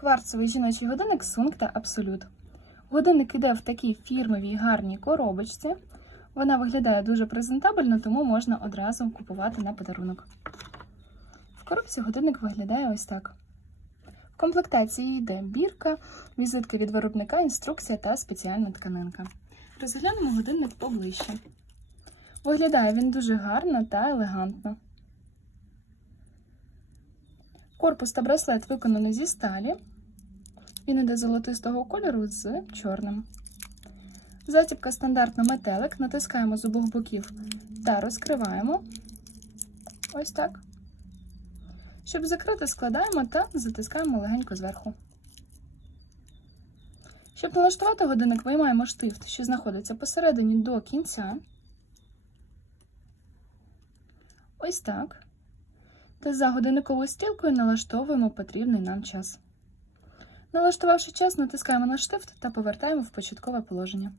Кварцевий жіночий годинник Сунгта Абсолют. Годинник іде в такій фірмовій гарній коробочці. Вона виглядає дуже презентабельно, тому можна одразу купувати на подарунок. В коробці годинник виглядає ось так. В комплектації йде бірка, візитка від виробника, інструкція та спеціальна тканинка. Розглянемо годинник поближче. Виглядає він дуже гарно та елегантно. Корпус та браслет виконані зі сталі. Він іде золотистого кольору з чорним. Затіпка стандартно метелик. Натискаємо з обох боків та розкриваємо. Ось так. Щоб закрити, складаємо та затискаємо легенько зверху. Щоб налаштувати годинник, виймаємо штифт, що знаходиться посередині до кінця. Ось так. Та за годинниковою стрілкою налаштовуємо потрібний нам час. Налаштувавши час, натискаємо на штифт та повертаємо в початкове положення.